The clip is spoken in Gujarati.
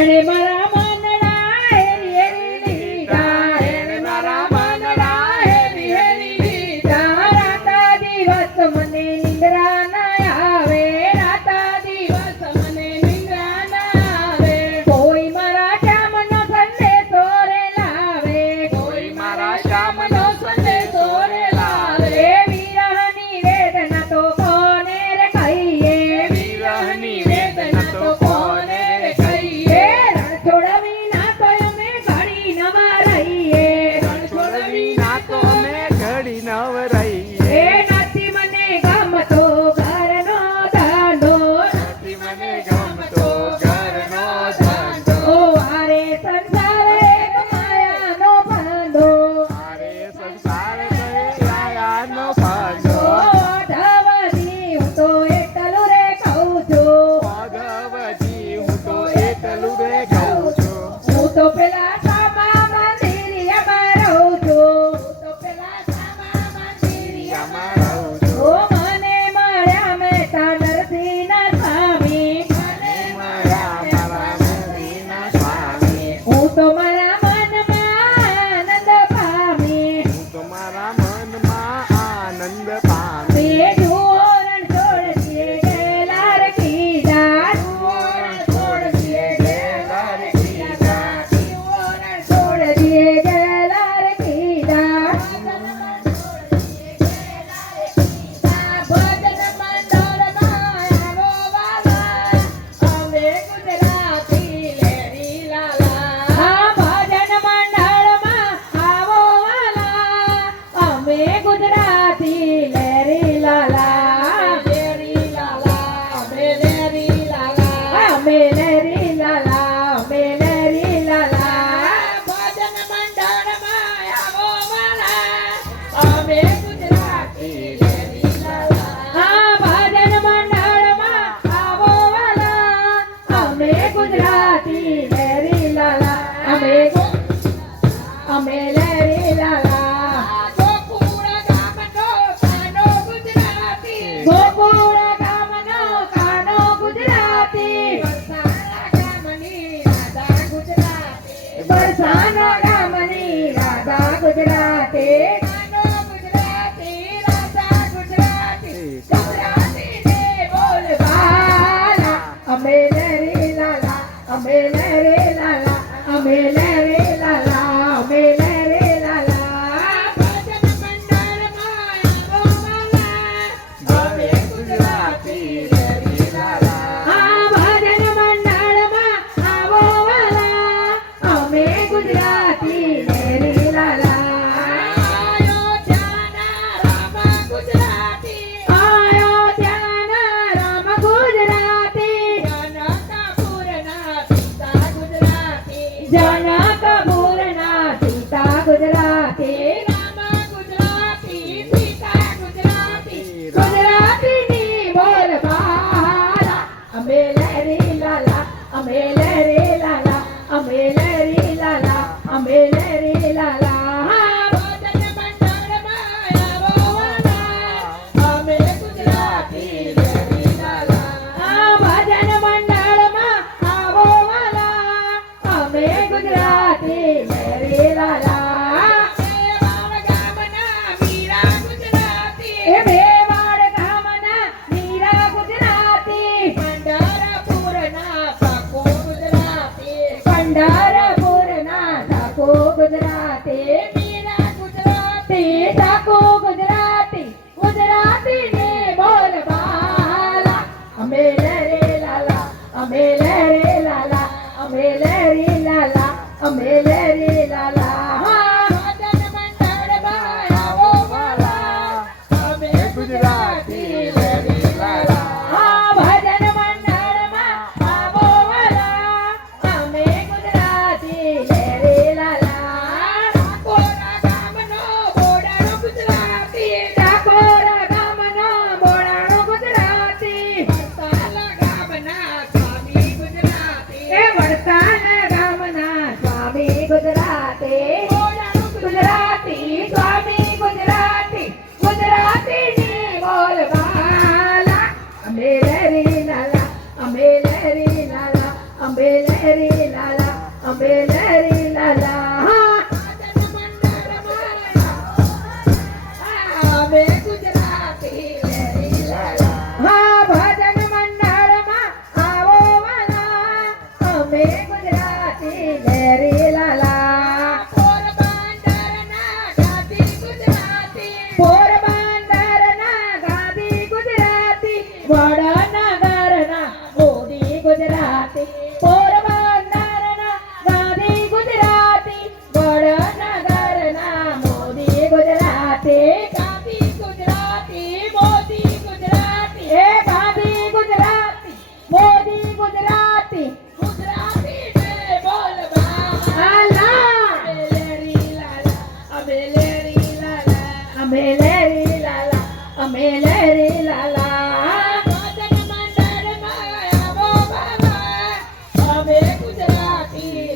એણે મારા મનડા હેરી હેરી લીધા, એણે મારા મનડા હેરી હેરી લીધા. રાતા દિવસ મને નિંદ્રા ના આવે, રાતા દિવસ મને નિંદ્રા ના આવે. કોઈ મારા શ્યામનો સંદેશો રે લાવે, કોઈ મારા શ્યામનો સંદેશો રે લાવે. વિરહની વેદના તો કોને રે કહીએ, વિરહની વેદના તો કોને રે કહીએ. રણ છોડવી ના તો અમે ઘડી નવા રહીએ, રણ છોડવી ના તો અમે ઘડી નવ રહીએ. એ નથી મને ગમતો ઘરનો ધંધો, નથી મને ગમતો ઘરનો ધંધો. ઓ આરે સંસાર એક માયાનો બંધો, મારે સંસાર માયાનો ફાંદો. ધવજી હું તો એકલું રે કહું છું, ભગવતી હું તો એકલું રે કહું છું. હું તો પેલા સામા મંદિરિયામાં રહું છું, હું તો પેલા સામા મંદિરિયામાં રહું છું. ઓ મને મળ્યા મહેતા નરસિંહના સ્વામી, મને મળ્યા મારા નરસિંહના સ્વામી. હું તો મારા મનમાં આનંદ પામી, હું તો મારા મનમાં આનંદ પામી. બે જુઓરણ છોડતીએ ગયેલા રે કીધા, જુઓરણ છોડતીએ ગયેલા રે કીધા, જુઓરણ છોડતીએ ગયેલા રે કીધા. ભજન મંડળમાં આવો વાલા, અમે ગુજરાતી લેરી લાલા. ભજન મંડળમાં આવો વાલા, અમે ગુજરાતી લેરી લાલા. લેરી લાલા, અમે લેરી લાલા, અમે લેરી લાલા, અમે લેરી લાલા. ભજન મંડળમાં આવો વાલા, અમે ગુજરાતી લેરી લાલા. ભજન મંડળમાં આવો વાલા, અમે ગુજરાતી લેરી લાલા. અમે લેરી લાલા. ગોકુળ ગામનો કાનો ગુજરાતી, ગોકુળ ગામનો કાનો ગુજરાતી. બરસાના ગામની રાધા ગુજરાતી, બરસાના ગામની રાધા ગુજરાતી. કાનો ગુજરાતી, રાધા ગુજરાતી, ગુજરાતીને બોલવાલા. અમે લેરી લાલા, અમે લેરી લાલા, અમે લેરી લાલા, અમે લેરી લાલા. ભજન મંડળમાં આવો વાલા, અમે ગુજરાતી લેરી લાલા. ભજન મંડળમાં આવો વાલા, અમે ગુજરાતી લેરી લાલા. અયોધ્યાના રામ ગુજરાતી, અયોધ્યાના રામ ગુજરાતી. જનકપુરના સીતા ગુજરાતી, જનકપુરના સીતા ગુજરાતી. રામ ગુજરાતી, સીતા ગુજરાતી, ગુજરાતીની બોલબાલા. અમે લેરી લાલા, અમે લેરી લાલા, અમે લેરી લાલા, અમે લેરી લાલા. ભજન મંડળમાં આવો વાલા, અમે ગુજરાતી લેરી લાલા. ભજન મંડળમાં આવો વાલા, અમે ગુજરાતી લેરી લાલા. મેવાડ ગામના મીરા ગુજરાતી, એ મેવાડ ગામના મીરા ગુજરાતી. પંઢરપુરના સાકો ગુજરાતી, પંઢરપુરના સાકો ગુજરાતી. મીરા ગુજરાતી, સાકો ગુજરાતી, ગુજરાતીની બોલબાલા. અમે લેરી લાલા, અમે લેરી લાલા, અમે લેરી લાલા, અમે લેરી લાલા. ભજન મંડળમાં આવો વાલા, અમે ગુજરાતી લેરી લાલા. ભજન મંડળમાં આવો વાલા, અમે ગુજરાતી લેરી લાલા. ડાકોરા ગામનો બોડાણો ગુજરાતી, ડાકોરા ગામનો બોડાણો ગુજરાતી. વડતાલ ગામના સ્વામી ગુજરાતી, એ વડતાલ ગામના સ્વામી ગુજરાતી. લહેરી લાલા, અમે લહેરી લાલા. અમે ગુજરાતી લહેરી લાલા. હા, ભજન મંડળમાં આવો વાલા, અમે ગુજરાતી લહેરી લાલા. પોરબંદરના ગાદી ગુજરાતી, પોરબંદરના ગાદી ગુજરાતી, વડનગરના મોદી ગુજરાતી. પોરબંદરના ગાદી ગુજરાતી, વડનગરના મોદી ગુજરાતી. ગાદી ગુજરાતી, મોદી ગુજરાતી, એ ગાદી ગુજરાતી, મોદી ગુજરાતી. ગુજરાતી ને બોલવા આલા. અમે લહેરી લાલા, અમે લહેરી લાલા, અમે લહેરી લાલા, અમે લહેરી લાલા. ભજન મંડળમાં આવો બાબા, અમે ગુજરાતી